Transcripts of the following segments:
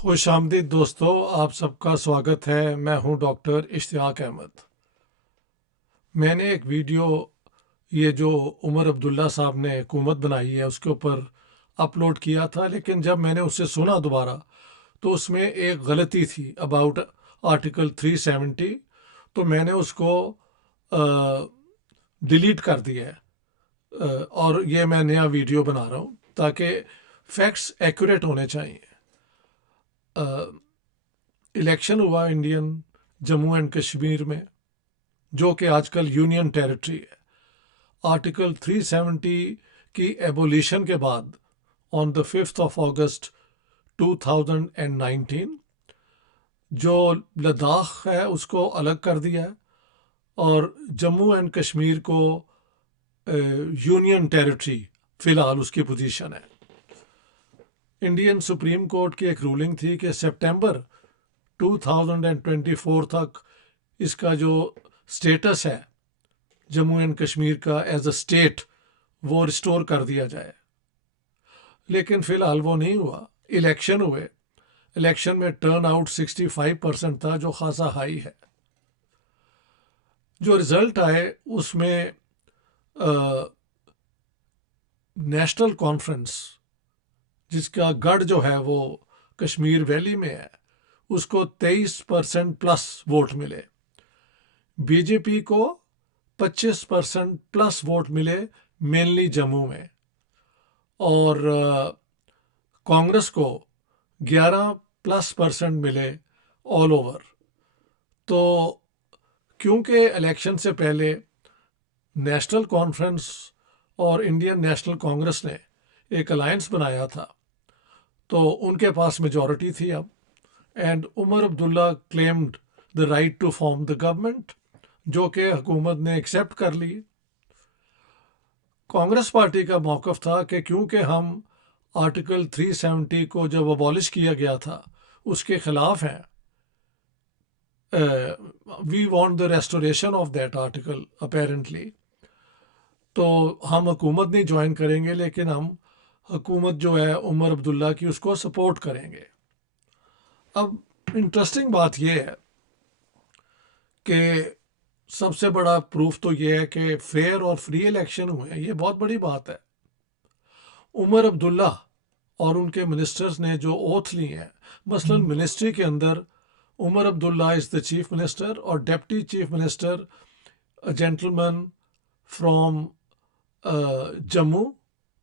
خوش آمدید دوستو، آپ سب کا سواگت ہے۔ میں ہوں ڈاکٹر اشتیاق احمد۔ میں نے ایک ویڈیو یہ جو عمر عبداللہ صاحب نے حکومت بنائی ہے اس کے اوپر اپلوڈ کیا تھا، لیکن جب میں نے اسے سنا دوبارہ تو اس میں ایک غلطی تھی اباؤٹ آرٹیکل 370، تو میں نے اس کو ڈیلیٹ کر دیا ہے، اور یہ میں نیا ویڈیو بنا رہا ہوں تاکہ فیکٹس ایکوریٹ ہونے چاہیے۔ الیکشن ہوا انڈین جموں اینڈ کشمیر میں، جو کہ آج کل یونین ٹیریٹری ہے۔ آرٹیکل 370 کی ایبولیشن کے بعد آن دا 5th of August 2019 جو لداخ ہے اس کو الگ کر دیا ہے، اور جموں اینڈ کشمیر کو یونین ٹیریٹری فی الحال اس کی پوزیشن ہے۔ انڈین سپریم کورٹ کی ایک رولنگ تھی کہ سپٹمبر 2024 تک اس کا جو سٹیٹس ہے جموں اینڈ کشمیر کا ایز اے اسٹیٹ وہ ریسٹور کر دیا جائے، لیکن فی الحال وہ نہیں ہوا۔ الیکشن ہوئے، الیکشن میں ٹرن آؤٹ 65% تھا، جو خاصا ہائی ہے۔ جو رزلٹ آئے اس میں نیشنل کانفرنس، جس کا گڑھ جو ہے وہ کشمیر ویلی میں ہے، اس کو 23% پلس ووٹ ملے۔ بی جے پی کو 25% پلس ووٹ ملے مینلی جموں میں، اور کانگریس کو 11+% ملے آل اوور۔ تو کیونکہ الیکشن سے پہلے نیشنل کانفرنس اور انڈین نیشنل کانگریس نے ایک الائنس بنایا تھا، تو ان کے پاس میجورٹی تھی اب، and Omar Abdullah claimed the right to form the government, جو کہ حکومت نے ایکسیپٹ کر لی۔ کانگریس پارٹی کا موقف تھا کہ کیونکہ ہم آرٹیکل 370 کو جب ابالش کیا گیا تھا اس کے خلاف ہیں، we want the restoration of that article apparently, تو ہم حکومت نہیں جوائن کریں گے، لیکن ہم حکومت جو ہے عمر عبداللہ کی اس کو سپورٹ کریں گے۔ اب انٹرسٹنگ بات یہ ہے کہ سب سے بڑا پروف تو یہ ہے کہ فیئر اور فری الیکشن ہوئے ہیں، یہ بہت بڑی بات ہے۔ عمر عبداللہ اور ان کے منسٹرز نے جو اوتھ لی ہیں، مثلا منسٹری کے اندر Omar Abdullah is the chief minister, اور deputy chief minister gentleman from Jammu,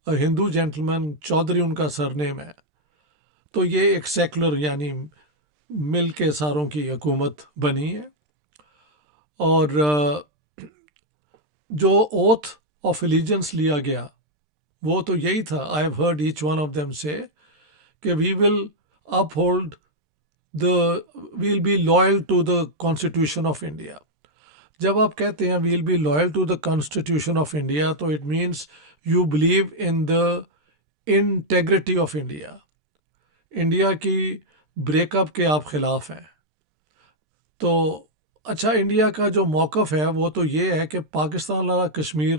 Hindu gentleman, Chaudhary ان کا سر نیم ہے۔ تو یہ ایک سیکولر یعنی مل کے ساروں کی حکومت بنی ہے، اور جو اوتھ آف ایلیجنس لیا گیا وہ تو یہی تھا، I have heard each one of them say, کہ we will uphold we'll be loyal to the constitution of India. جب آپ کہتے ہیں we'll be loyal to the constitution of India, تو it means you believe in the integrity of India, India کی break up کے آپ خلاف ہیں۔ تو اچھا، انڈیا کا جو موقف ہے وہ تو یہ ہے کہ پاکستان والا کشمیر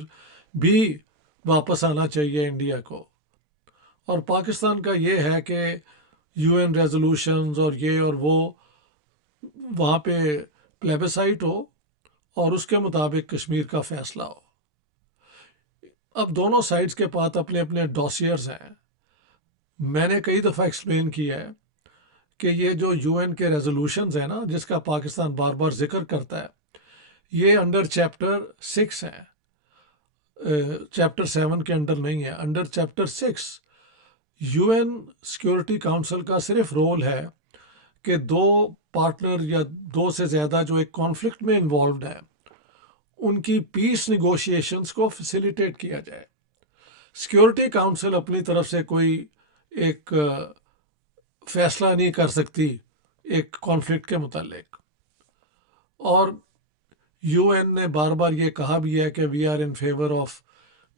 بھی واپس آنا چاہیے انڈیا کو، اور پاکستان کا یہ ہے کہ یو این ریزولوشنز اور یہ اور وہ وہاں پہ پلیبسائٹ ہو، اور اس کے مطابق کشمیر کا فیصلہ ہو۔ اب دونوں سائڈز کے پاس اپنے اپنے ڈاسیئرز ہیں۔ میں نے کئی دفعہ ایکسپلین کیا ہے کہ یہ جو یو این کے ریزولوشنز ہیں نا، جس کا پاکستان بار بار ذکر کرتا ہے، یہ انڈر چیپٹر 6 ہیں، چیپٹر 7 کے انڈر نہیں ہے۔ Under chapter 6 U N security council کا صرف رول ہے کہ دو پارٹنر یا دو سے زیادہ جو ایک کانفلکٹ میں انوالوڈ ہیں، ان کی پیس نیگوشیشنز کو فیسیلیٹیٹ کیا جائے۔ سیکورٹی کاؤنسل اپنی طرف سے کوئی ایک فیصلہ نہیں کر سکتی ایک کانفلکٹ کے متعلق، اور یو این نے بار بار یہ کہا بھی ہے کہ we are in favour of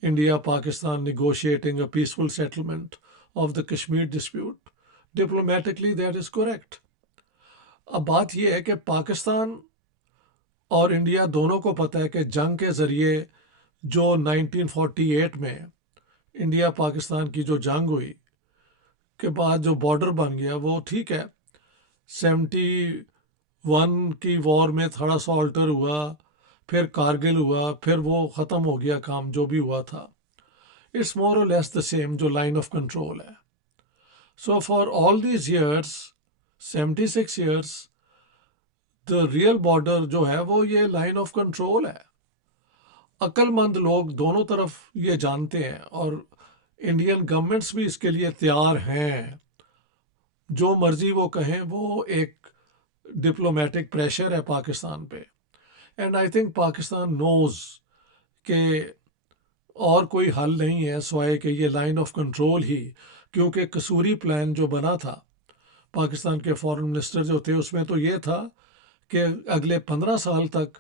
India Pakistan negotiating a peaceful settlement of the Kashmir dispute. Diplomatically that is correct. اب بات یہ ہے کہ پاکستان اور انڈیا دونوں کو پتہ ہے کہ جنگ کے ذریعے جو 1948 میں انڈیا پاکستان کی جو جنگ ہوئی، کے بعد جو بارڈر بن گیا وہ ٹھیک ہے، 71 کی وار میں تھوڑا سا آلٹر ہوا، پھر کارگل ہوا، پھر وہ ختم ہو گیا کام جو بھی ہوا تھا. It's more or less the same جو لائن آف کنٹرول ہے. So for all these years 76 years the real border جو ہے وہ یہ لائن آف کنٹرول ہے. عقل مند لوگ دونوں طرف یہ جانتے ہیں، اور انڈین گورنمنٹس بھی اس کے لیے تیار ہیں. جو مرضی وہ کہیں، وہ ایک ڈپلومیٹک پریشر ہے پاکستان پہ. اینڈ آئی تھنک پاکستان نوز کہ اور کوئی حل نہیں ہے سوائے کہ یہ لائن آف کنٹرول ہی، کیونکہ قصوری پلان جو بنا تھا پاکستان کے فارن منسٹر جو تھے، اس میں تو یہ تھا کہ اگلے 15 سال تک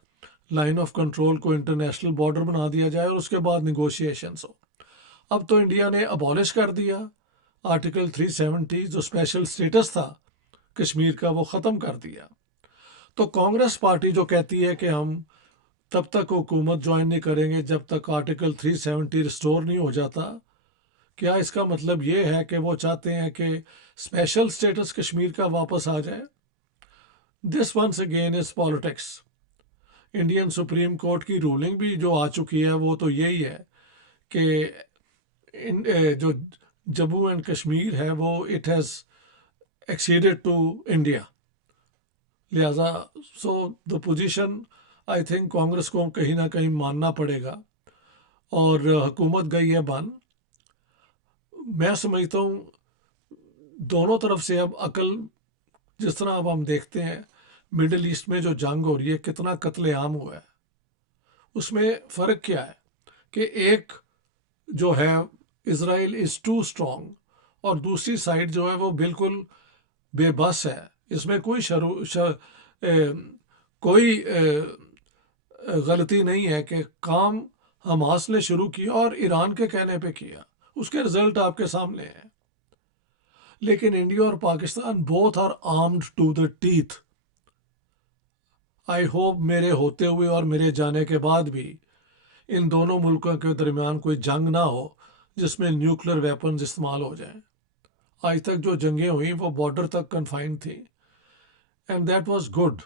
لائن آف کنٹرول کو انٹرنیشنل بارڈر بنا دیا جائے اور اس کے بعد نیگوشیشنز ہو. اب تو انڈیا نے ابالش کر دیا آرٹیکل 370، جو اسپیشل اسٹیٹس تھا کشمیر کا، وہ ختم کر دیا. تو کانگریس پارٹی جو کہتی ہے کہ ہم تب تک حکومت جوائن نہیں کریں گے جب تک آرٹیکل 370 ریسٹور نہیں ہو جاتا، کیا اس کا مطلب یہ ہے کہ وہ چاہتے ہیں کہ اسپیشل اسٹیٹس کشمیر کا واپس آ جائے؟ This once again is politics. Indian supreme court کی رولنگ بھی جو آ چکی ہے وہ تو یہی ہے کہ جو جموں اینڈ کشمیر ہے وہ it has acceded to India. لہذا so the position I think Congress کو کہیں نہ کہیں ماننا پڑے گا، اور حکومت گئی ہے بن. میں سمجھتا ہوں دونوں طرف سے اب عقل، جس طرح اب ہم دیکھتے ہیں مڈل ایسٹ میں جو جنگ ہو رہی ہے، کتنا قتل عام ہوا ہے، اس میں فرق کیا ہے کہ ایک جو ہے اسرائیل از ٹو اسٹرانگ، اور دوسری سائڈ جو ہے وہ بالکل بے بس ہے. اس میں کوئی غلطی نہیں ہے کہ کام حماس نے شروع کیا اور ایران کے کہنے پہ کیا، اس کے رزلٹ آپ کے سامنے ہیں. لیکن انڈیا اور Pakistan both are armed to the teeth. I hope میرے ہوتے ہوئے اور میرے جانے کے بعد بھی ان دونوں ملکوں کے درمیان کوئی جنگ نہ ہو جس میں نیوکلیر ویپنز استعمال ہو جائیں. آج تک جو جنگیں ہوئیں وہ بارڈر تک کنفائن تھیں، اینڈ دیٹ واز گڈ.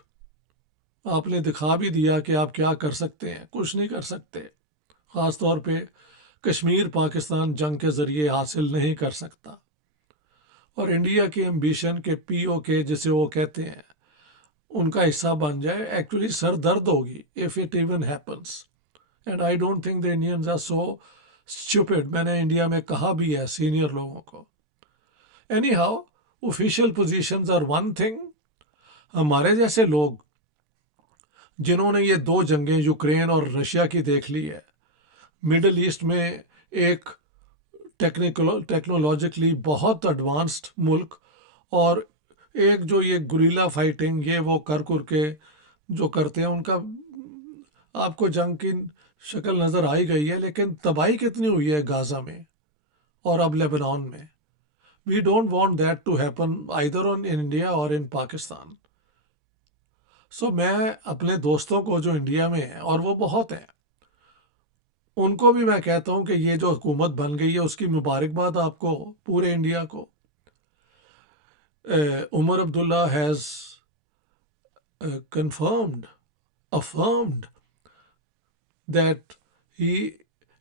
آپ نے دکھا بھی دیا کہ آپ کیا کر سکتے ہیں. کچھ نہیں کر سکتے، خاص طور پہ کشمیر پاکستان جنگ کے ذریعے حاصل نہیں کر سکتا. اور انڈیا کی ایمبیشن کہ پی او کے جسے وہ کہتے ہیں ان کا حصہ بن جائے، ایکچولی سر درد ہوگی if it even happens. And I don't think the Indians are so stupid. میں نے انڈیا میں کہا بھی ہے سینئر لوگوں کو. Anyhow, official positions are one thing. ہمارے جیسے لوگ جنہوں نے یہ 2 جنگیں یوکرین اور رشیا کی دیکھ لی ہے، مڈل ایسٹ میں ایک ٹیکنالوجیکلی بہت ایڈوانسڈ ملک، اور ایک جو یہ گریلا فائٹنگ یہ وہ کر کے جو کرتے ہیں، ان کا آپ کو جنگ کی شکل نظر آئی گئی ہے. لیکن تباہی کتنی ہوئی ہے غازہ میں اور اب لیبنان میں. We don't want that to happen either in India اور ان پاکستان. سو میں اپنے دوستوں کو جو انڈیا میں ہیں، اور وہ بہت ہیں، ان کو بھی میں کہتا ہوں کہ یہ جو حکومت بن گئی ہے اس کی مبارکباد آپ کو، پورے انڈیا کو. Omar Abdullah has affirmed that he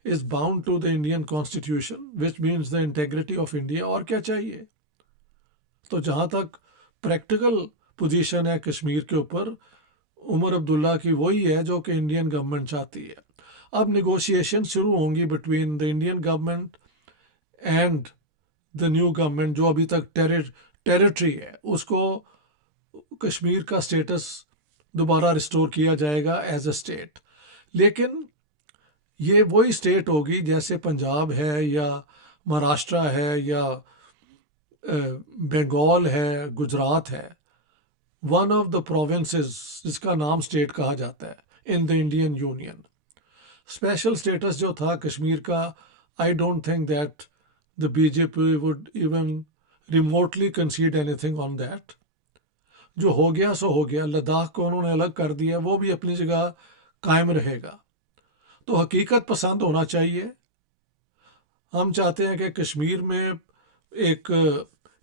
is bound to the Indian Constitution, which means the integrity of India. اور کیا چاہیے؟ تو جہاں تک پریکٹیکل پوزیشن ہے کشمیر کے اوپر، عمر عبداللہ کی وہی ہے جو کہ انڈین گورنمنٹ چاہتی ہے. اب نیگوشیشن شروع ہوں گی between the Indian government and the new government, جو ابھی تک ٹیریٹری ہے اس کو کشمیر کا اسٹیٹس دوبارہ ریسٹور کیا جائے گا ایز اے اسٹیٹ. لیکن یہ وہی اسٹیٹ ہوگی جیسے پنجاب ہے یا مہاراشٹرا ہے یا بنگال ہے، گجرات ہے. ون آف دا پروونسز جس کا نام اسٹیٹ کہا جاتا ہے in the Indian union. Special status جو تھا کشمیر کا، I don't think that the B J P would even remotely consider anything on that. جو ہو گیا سو ہو گیا. لداخ کو انہوں نے الگ کر دیا، وہ بھی اپنی جگہ قائم رہے گا. تو حقیقت پسند ہونا چاہیے. ہم چاہتے ہیں کہ کشمیر میں ایک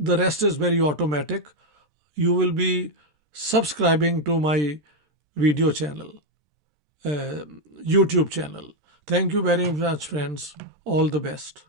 the rest is very automatic. You will be subscribing to my video channel, YouTube channel. Thank you very much, friends. All the best.